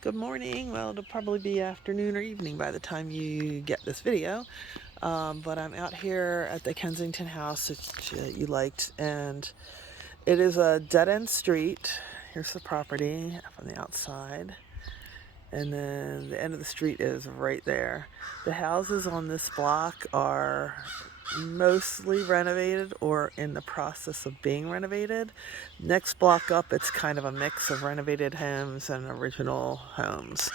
Good morning. Well, it'll probably be afternoon or evening by the time you get this video. But I'm out here at the Kensington house that you liked, and it is a dead-end street. Here's the property from the outside, and then the end of the street is right there. The houses on this block are mostly renovated or in the process of being renovated. Next block up, it's kind of a mix of renovated homes and original homes.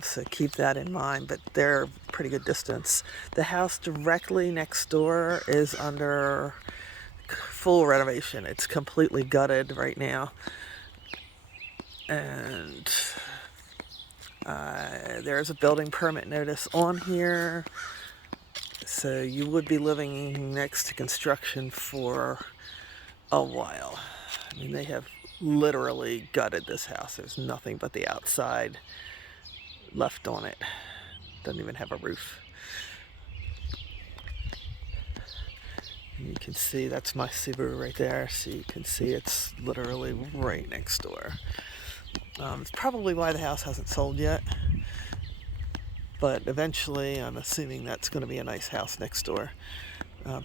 So keep that in mind, but they're pretty good distance. The house directly next door is under full renovation. It's completely gutted right now. And there's a building permit notice on here. So you would be living next to construction for a while. I mean, they have literally gutted this house. There's nothing but the outside left on it. Doesn't even have a roof. And you can see that's my Subaru right there. So you can see it's literally right next door. It's probably why the house hasn't sold yet. But eventually, I'm assuming that's going to be a nice house next door.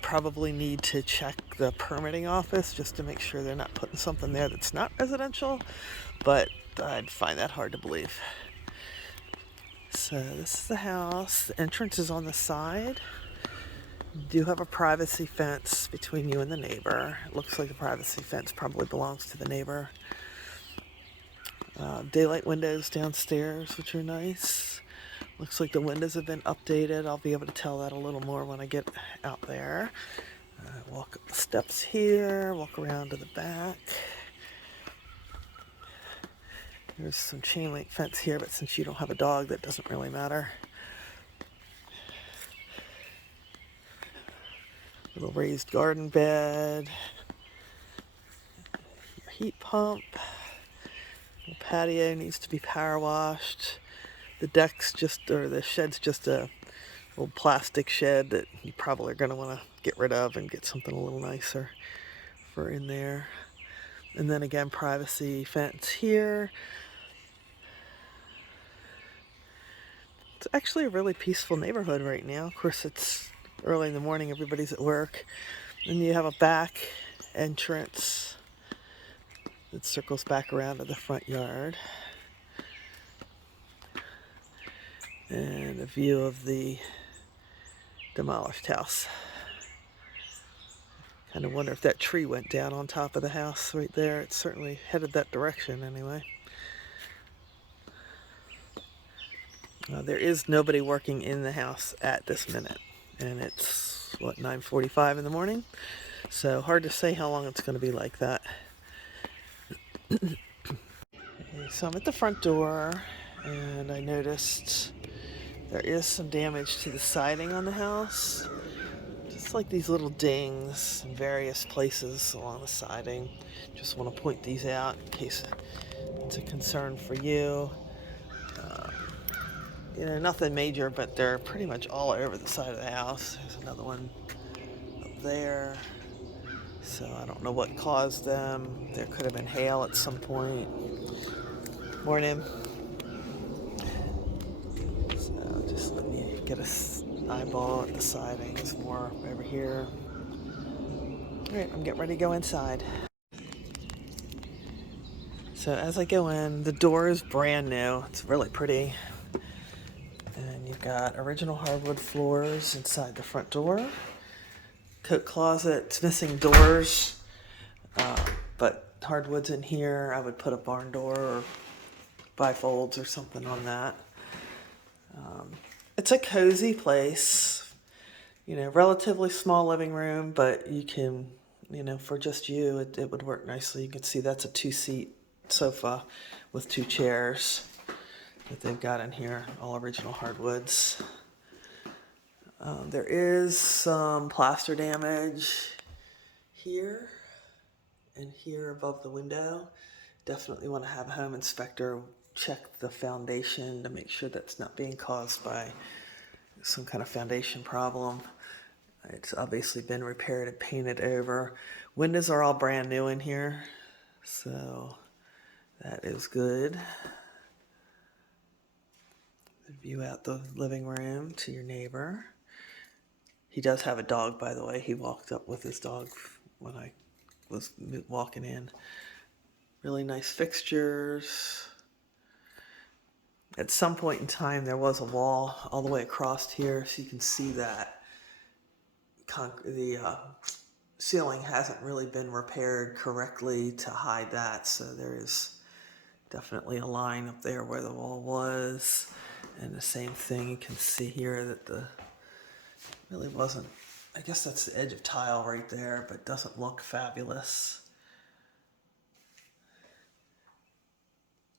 Probably need to check the permitting office just to make sure they're not putting something there that's not residential, but I'd find that hard to believe. So this is the house. The entrance is on the side. You do have a privacy fence between you and the neighbor. It looks like the privacy fence probably belongs to the neighbor. Daylight windows downstairs, which are nice. Looks like the windows have been updated. I'll be able to tell that a little more when I get out there. Walk up the steps here, walk around to the back. There's some chain link fence here, but since you don't have a dog, that doesn't really matter. Little raised garden bed. Your heat pump. The patio needs to be power washed. The the shed's just a little plastic shed that you probably are going to want to get rid of and get something a little nicer for in there. And then again, privacy fence here. It's actually a really peaceful neighborhood right now. Of course, it's early in the morning, everybody's at work. And you have a back entrance that circles back around to the front yard. And a view of the demolished house. Kind of wonder if that tree went down on top of the house right there. It's certainly headed that direction anyway. There is nobody working in the house at this minute, and it's 9:45 in the morning, so hard to say how long it's going to be like that. Okay, so I'm at the front door, and I noticed there is some damage to the siding on the house. Just like these little dings in various places along the siding. Just want to point these out in case it's a concern for you. Nothing major, but they're pretty much all over the side of the house. There's another one up there. So I don't know what caused them. There could have been hail at some point. Morning. So just let me get an eyeball at the siding. There's more over here. All right, I'm getting ready to go inside. So as I go in, the door is brand new. It's really pretty. And you've got original hardwood floors inside the front door. Coat closet. It's missing doors, but hardwood's in here. I would put a barn door or bifolds or something on that. It's a cozy place. Relatively small living room, but you can, for just you, it would work nicely. You can see that's a 2-seat sofa with 2 chairs that they've got in here, all original hardwoods. There is some plaster damage here and here above the window. Definitely want to have a home inspector check the foundation to make sure that's not being caused by some kind of foundation problem. It's obviously been repaired and painted over. Windows are all brand new in here, so that is good. View out the living room to your neighbor. He does have a dog, by the way. He walked up with his dog when I was walking in. Really nice fixtures. At some point in time, there was a wall all the way across here, so you can see that the ceiling hasn't really been repaired correctly to hide that, so there is definitely a line up there where the wall was. And the same thing, you can see here that the really wasn't, I guess that's the edge of tile right there, but doesn't look fabulous.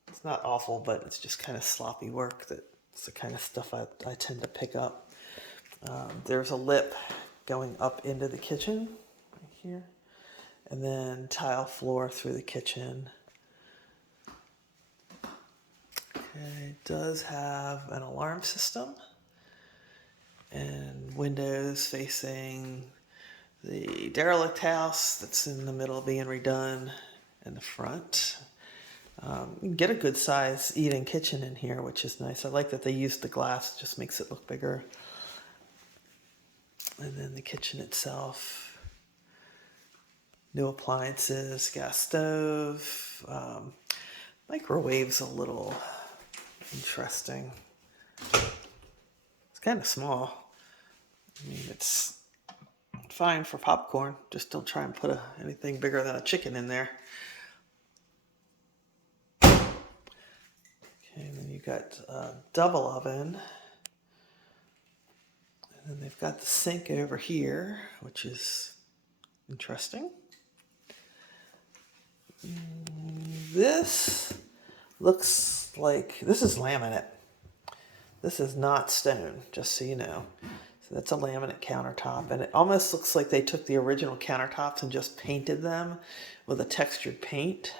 It's not awful, but it's just kind of sloppy work. That's the kind of stuff I tend to pick up. There's a lip going up into the kitchen right here, and then tile floor through the kitchen. Okay, it does have an alarm system and windows facing the derelict house that's in the middle being redone in the front. You can get a good size eat-in kitchen in here, which is nice. I like that they used the glass, it just makes it look bigger. And then the kitchen itself, new appliances, gas stove, microwave's a little interesting. It's kind of small. I mean, it's fine for popcorn, just don't try and put anything bigger than a chicken in there. And then you've got a double oven. And then they've got the sink over here, which is interesting. This looks like, this is laminate. This is not stone, just so you know. So that's a laminate countertop. And it almost looks like they took the original countertops and just painted them with a textured paint.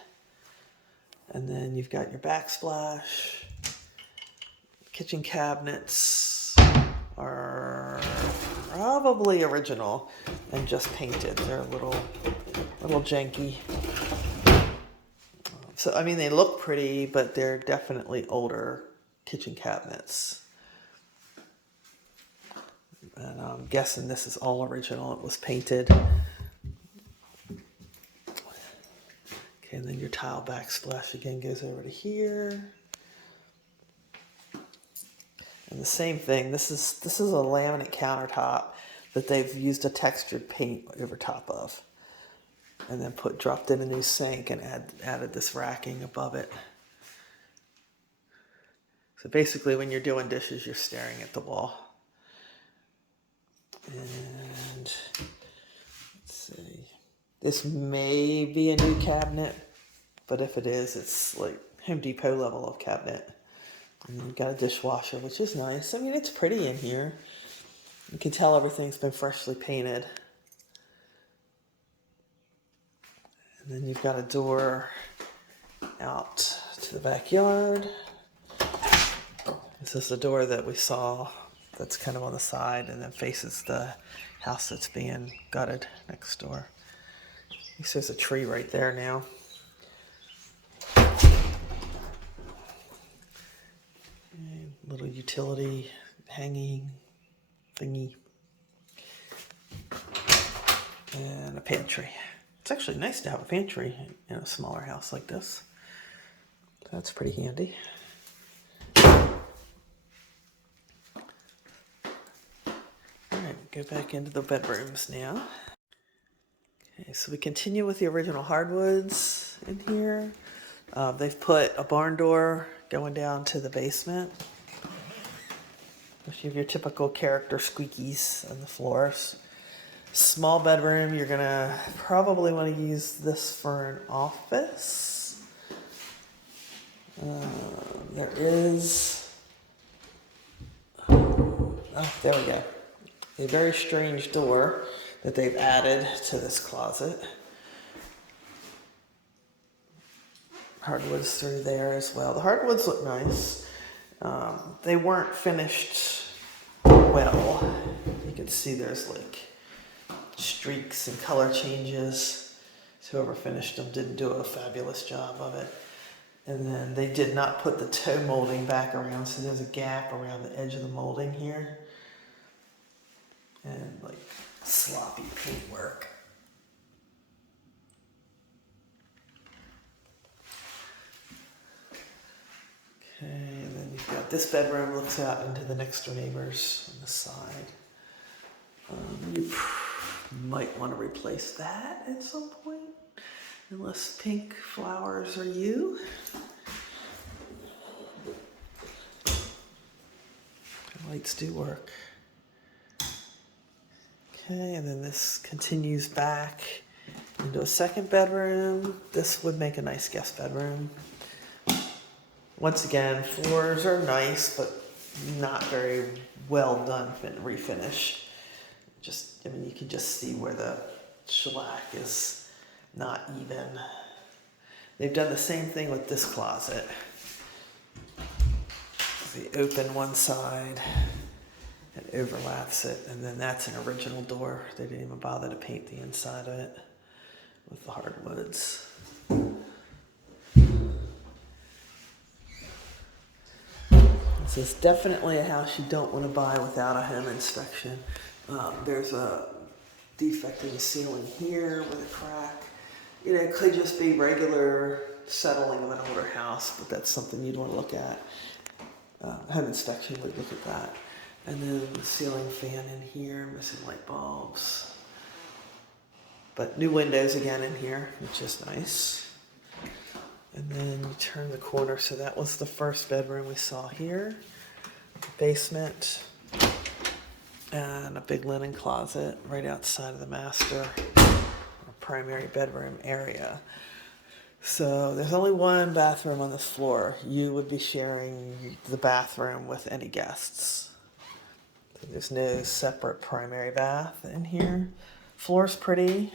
And then you've got your backsplash. Kitchen cabinets are probably original and just painted. They're a little janky. So, I mean, they look pretty, but they're definitely older kitchen cabinets. And I'm guessing this is all original. It was painted. Okay, and then your tile backsplash again goes over to here. And the same thing, this is a laminate countertop that they've used a textured paint over top of. And then dropped in a new sink and added this racking above it. So basically when you're doing dishes, you're staring at the wall. And let's see. This may be a new cabinet, but if it is, it's like Home Depot level of cabinet. And then you've got a dishwasher, which is nice. I mean, it's pretty in here. You can tell everything's been freshly painted. And then you've got a door out to the backyard. This is the door that we saw that's kind of on the side and then faces the house that's being gutted next door. There's a tree right there now. And little utility hanging thingy. And a pantry. It's actually nice to have a pantry in a smaller house like this. So that's pretty handy. Alright, go back into the bedrooms now. Okay, so we continue with the original hardwoods in here. They've put a barn door going down to the basement. You have your typical character squeakies on the floors. Small bedroom, you're gonna probably want to use this for an office. There is, there we go. A very strange door that they've added to this closet. Hardwoods through there as well. The hardwoods look nice. They weren't finished well. You can see there's like streaks and color changes. So whoever finished them didn't do a fabulous job of it. And then they did not put the toe molding back around, so there's a gap around the edge of the molding here. And like sloppy paintwork. Okay, and then you've got this bedroom looks out into the next door neighbors on the side. You might want to replace that at some point, unless pink flowers are you. Lights do work. Okay, and then this continues back into a second bedroom. This would make a nice guest bedroom. Once again, floors are nice, but not very well done refinish. I mean, you can just see where the shellac is not even. They've done the same thing with this closet. They open one side and overlaps it, and then that's an original door. They didn't even bother to paint the inside of it with the hardwoods. This is definitely a house you don't want to buy without a home inspection. There's a defect in the ceiling here with a crack. You know, it could just be regular settling of an older house, but that's something you'd want to look at. Home inspection would look at that. And then the ceiling fan in here, missing light bulbs. But new windows again in here, which is nice. And then you turn the corner, so that was the first bedroom we saw here. Basement. And a big linen closet right outside of the master primary bedroom area. So there's only one bathroom on this floor. You would be sharing the bathroom with any guests. So there's no separate primary bath in here. Floor's pretty.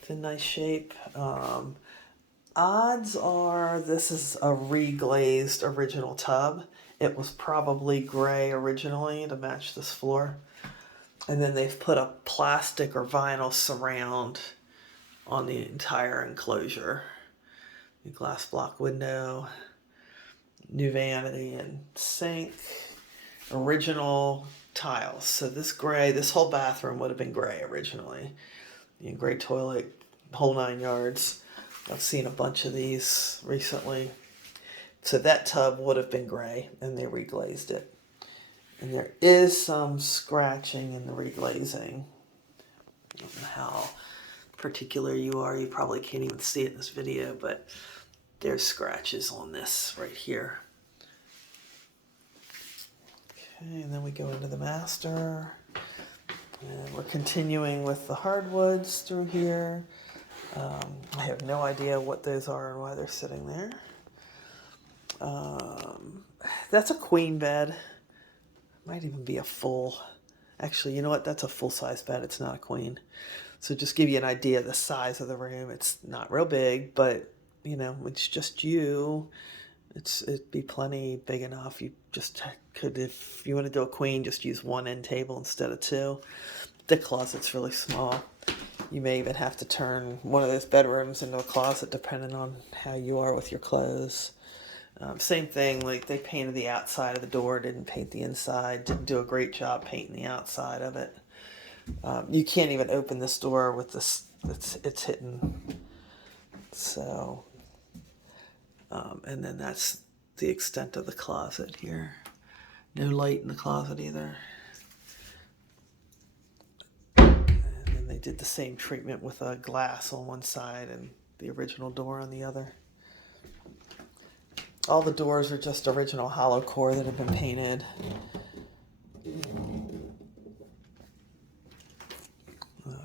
It's in nice shape. Odds are this is a reglazed original tub. It was probably gray originally to match this floor. And then they've put a plastic or vinyl surround on the entire enclosure. New glass block window, new vanity and sink, original tiles. So this gray, this whole bathroom would have been gray originally. Gray toilet, whole 9 yards. I've seen a bunch of these recently. So that tub would have been gray, and they reglazed it. And there is some scratching in the reglazing. I don't know how particular you are. You probably can't even see it in this video, but there's scratches on this right here. Okay, and then we go into the master. And we're continuing with the hardwoods through here. I have no idea what those are and why they're sitting there. That's a queen bed. Might even be a full. Actually, you know what? That's a full-size bed. It's not a queen. So just give you an idea of the size of the room. It's not real big, but, you know, it's just you. It'd be plenty big enough. You just could, if you want to do a queen, just use one end table instead of two. The closet's really small. You may even have to turn one of those bedrooms into a closet depending on how you are with your clothes. Same thing, like they painted the outside of the door, didn't paint the inside, didn't do a great job painting the outside of it. You can't even open this door with this, it's hidden. So, and then that's the extent of the closet here. No light in the closet either. And then they did the same treatment with a glass on one side and the original door on the other. All the doors are just original hollow core that have been painted.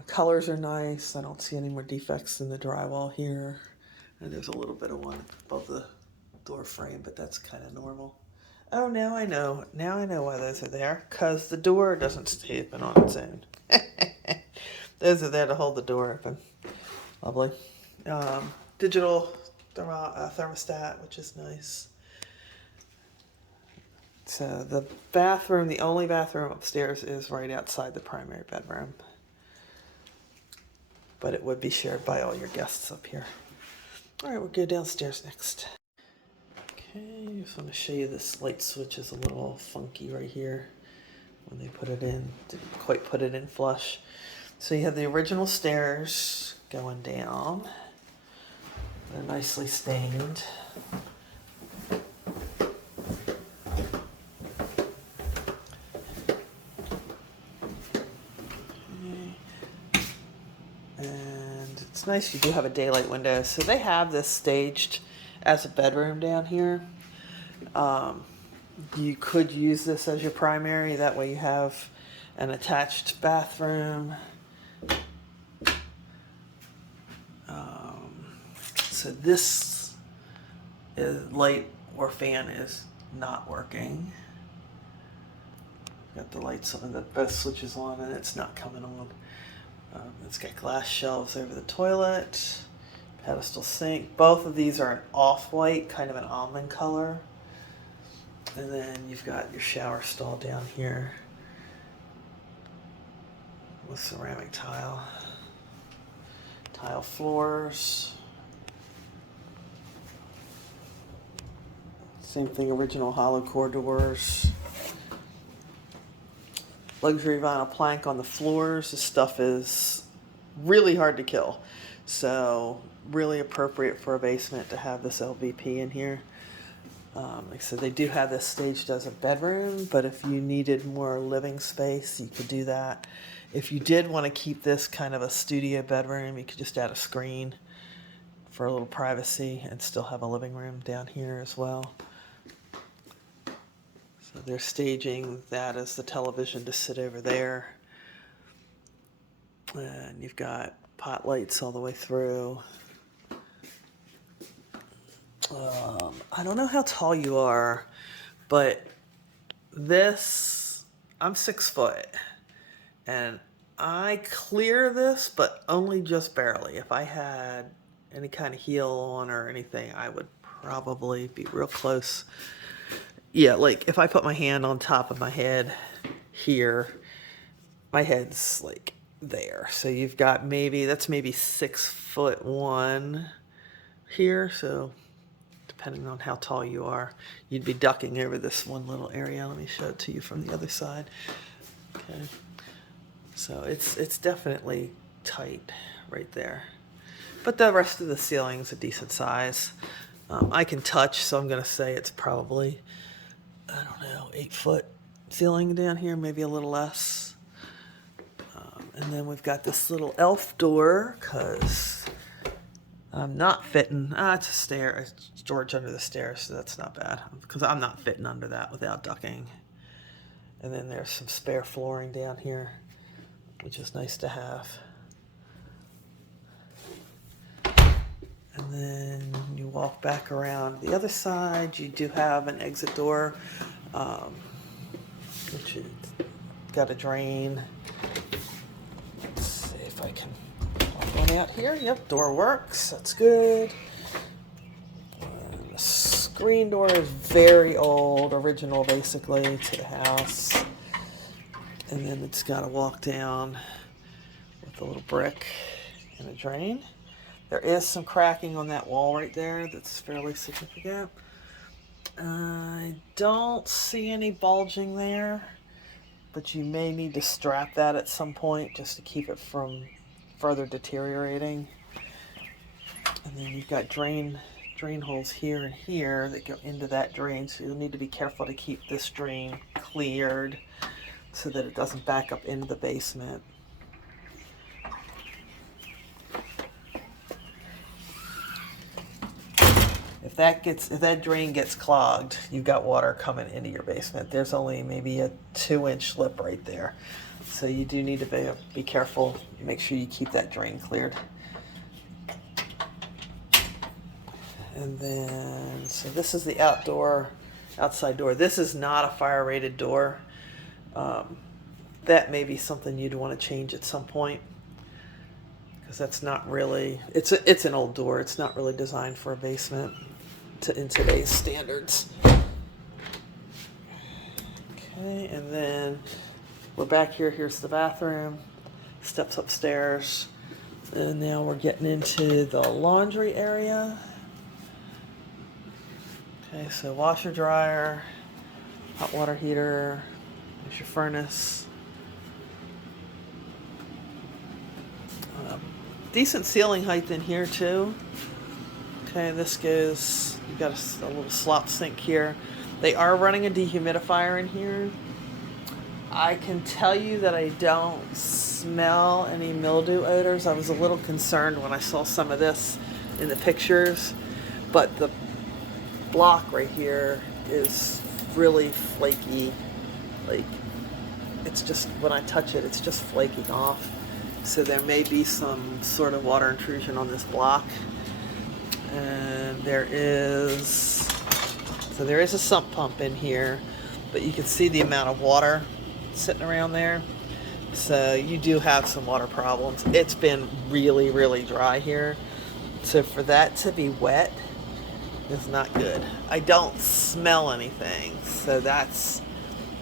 Colors are nice. I don't see any more defects in the drywall here. And there's a little bit of one above the door frame, but that's kind of normal. Oh, now I know. Now I know why those are there. Because the door doesn't stay open on its own. Those are there to hold the door open. Lovely. Digital thermostat, which is nice. So the bathroom, the only bathroom upstairs is right outside the primary bedroom. But it would be shared by all your guests up here. All right, we'll go downstairs next. Okay, just want to show you this light switch is a little funky right here. When they put it in, didn't quite put it in flush. So you have the original stairs going down. They're nicely stained. And it's nice you do have a daylight window. So they have this staged as a bedroom down here. You could use this as your primary. That way you have an attached bathroom. So this light or fan is not working. Got the lights on, the both switches on, and it's not coming on. It's got glass shelves over the toilet, pedestal sink. Both of these are an off-white, kind of an almond color. And then you've got your shower stall down here with ceramic tile floors. Same thing, original hollow core doors. Luxury vinyl plank on the floors. This stuff is really hard to kill. So really appropriate for a basement to have this LVP in here. Like I said, they do have this staged as a bedroom, but if you needed more living space, you could do that. If you did want to keep this kind of a studio bedroom, you could just add a screen for a little privacy and still have a living room down here as well. So they're staging that as the television to sit over there. And you've got pot lights all the way through. I don't know how tall you are, but this, I'm 6 foot, and I clear this, but only just barely. If I had any kind of heel on or anything, I would probably be real close. Yeah, like if I put my hand on top of my head here, my head's like there. So you've got that's maybe 6'1" here. So depending on how tall you are, you'd be ducking over this one little area. Let me show it to you from the other side. Okay. So it's definitely tight right there. But the rest of the ceiling's a decent size. I can touch, so I'm going to say it's probably, I don't know, 8 foot ceiling down here, maybe a little less. And then we've got this little elf door, because I'm not fitting, it's a stair, it's storage under the stairs, so that's not bad, because I'm not fitting under that without ducking. And then there's some spare flooring down here, which is nice to have. And then you walk back around the other side, you do have an exit door, which has got a drain. Let's see if I can pop one out here. Yep, door works, that's good. And the screen door is very old, original basically to the house. And then it's got a walk down with a little brick and a drain. There is some cracking on that wall right there that's fairly significant. I don't see any bulging there, but you may need to strap that at some point just to keep it from further deteriorating. And then you've got drain holes here and here that go into that drain, so you'll need to be careful to keep this drain cleared so that it doesn't back up into the basement. If that drain gets clogged, you've got water coming into your basement. There's only maybe a 2-inch lip right there. So you do need to be careful. Make sure you keep that drain cleared. And then, so this is the outside door. This is not a fire rated door. That may be something you'd want to change at some point, because that's not really, it's an old door. It's not really designed for a basement in today's standards. Okay, and then we're back here. Here's the bathroom, steps upstairs, and now we're getting into the laundry area. Okay, so washer, dryer, hot water heater, there's your furnace. Decent ceiling height in here too. Okay, this goes, you've got a little slop sink here. They are running a dehumidifier in here. I can tell you that I don't smell any mildew odors. I was a little concerned when I saw some of this in the pictures, but the block right here is really flaky. Like, it's just, when I touch it, it's just flaking off. So there may be some sort of water intrusion on this block. And there is a sump pump in here, but you can see the amount of water sitting around there. So you do have some water problems. It's been really, really dry here. So for that to be wet is not good. I don't smell anything. So that's,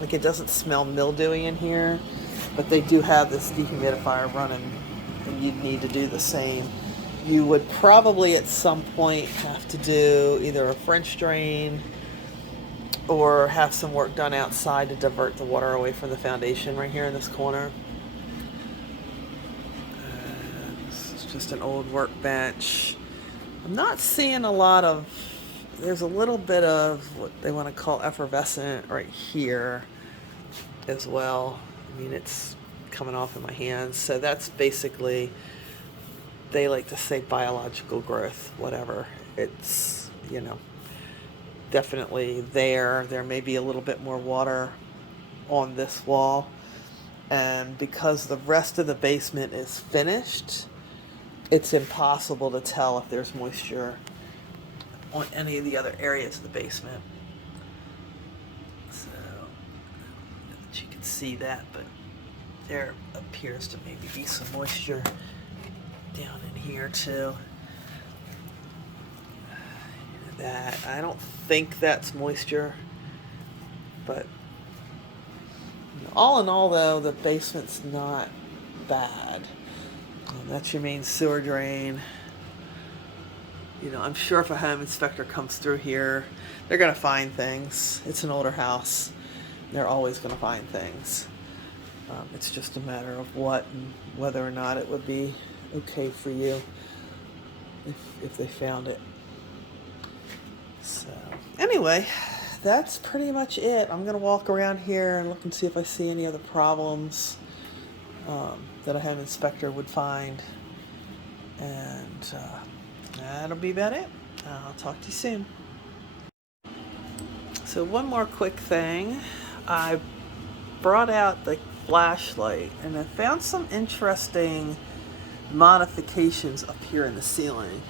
like, it doesn't smell mildewy in here, but they do have this dehumidifier running, and you'd need to do the same. You would probably at some point have to do either a French drain or have some work done outside to divert the water away from the foundation right here in this corner. This is just an old workbench. I'm not seeing a lot of, there's a little bit of what they want to call effervescent right here as well. I mean, it's coming off in my hands. So that's basically, they like to say biological growth, whatever. It's, you know, definitely there. There may be a little bit more water on this wall. And because the rest of the basement is finished, it's impossible to tell if there's moisture on any of the other areas of the basement. So, I don't know that you can see that, but there appears to maybe be some moisture down in here too. That, I don't think that's moisture, but all in all though, the basement's not bad. That's your main sewer drain. You know, I'm sure if a home inspector comes through here, they're gonna find things. It's an older house. They're always gonna find things. It's just a matter of what and whether or not it would be okay for you if they found it. So anyway, that's pretty much it. I'm gonna walk around here and look and see if I see any other problems that a home inspector would find, and that'll be about it. I'll talk to you soon. So one more quick thing, I brought out the flashlight and I found some interesting modifications up here in the ceiling.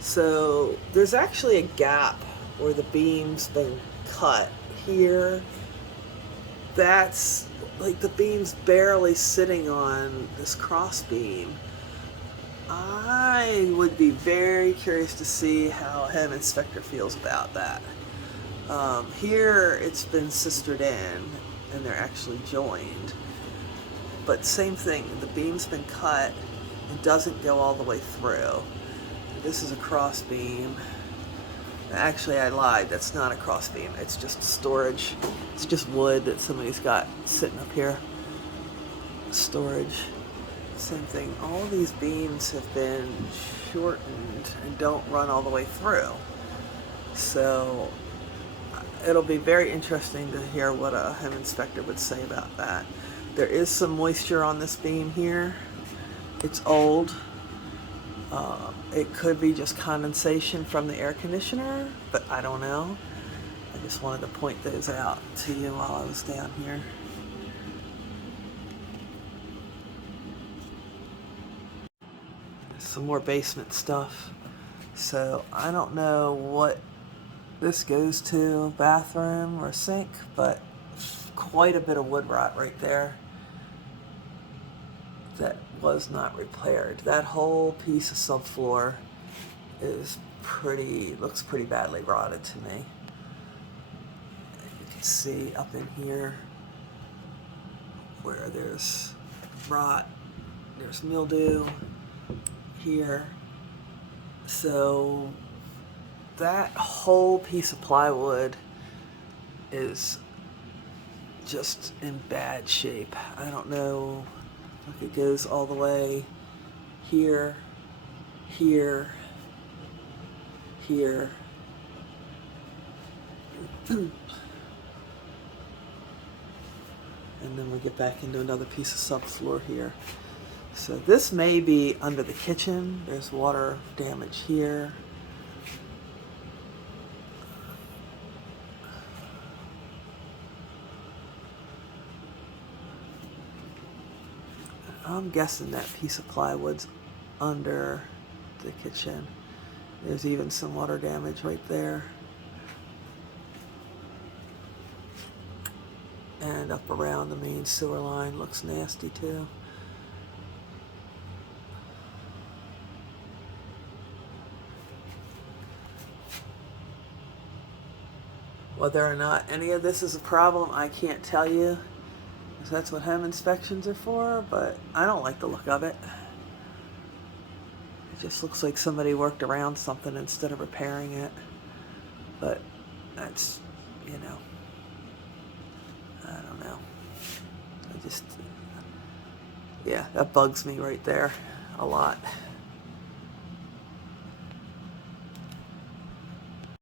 So there's actually a gap where the beam's been cut here. That's like the beam's barely sitting on this cross beam. I would be very curious to see how a home inspector feels about that. Here it's been sistered in and they're actually joined, but same thing, the beam's been cut and doesn't go all the way through. This is a cross beam. Actually, I lied, that's not a cross beam, it's just storage. It's just wood that somebody's got sitting up here. Storage. Same thing, all these beams have been shortened and don't run all the way through. So it'll be very interesting to hear what a home inspector would say about that. There is some moisture on this beam here. It's old. It could be just condensation from the air conditioner, but I don't know. I just wanted to point those out to you while I was down here. There's some more basement stuff. So I don't know what this goes to, bathroom or sink, but quite a bit of wood rot right there that was not repaired. That whole piece of subfloor is looks pretty badly rotted to me. You can see up in here where there's rot, there's mildew here. So that whole piece of plywood is just in bad shape. I don't know if it goes all the way here, here, here. And then we get back into another piece of subfloor here. So this may be under the kitchen. There's water damage here. I'm guessing that piece of plywood's under the kitchen. There's even some water damage right there. And up around the main sewer line looks nasty too. Whether or not any of this is a problem, I can't tell you. That's what home inspections are for, but I don't like the look of it. It just looks like somebody worked around something instead of repairing it. But that's, you know, I don't know. Yeah, that bugs me right there a lot.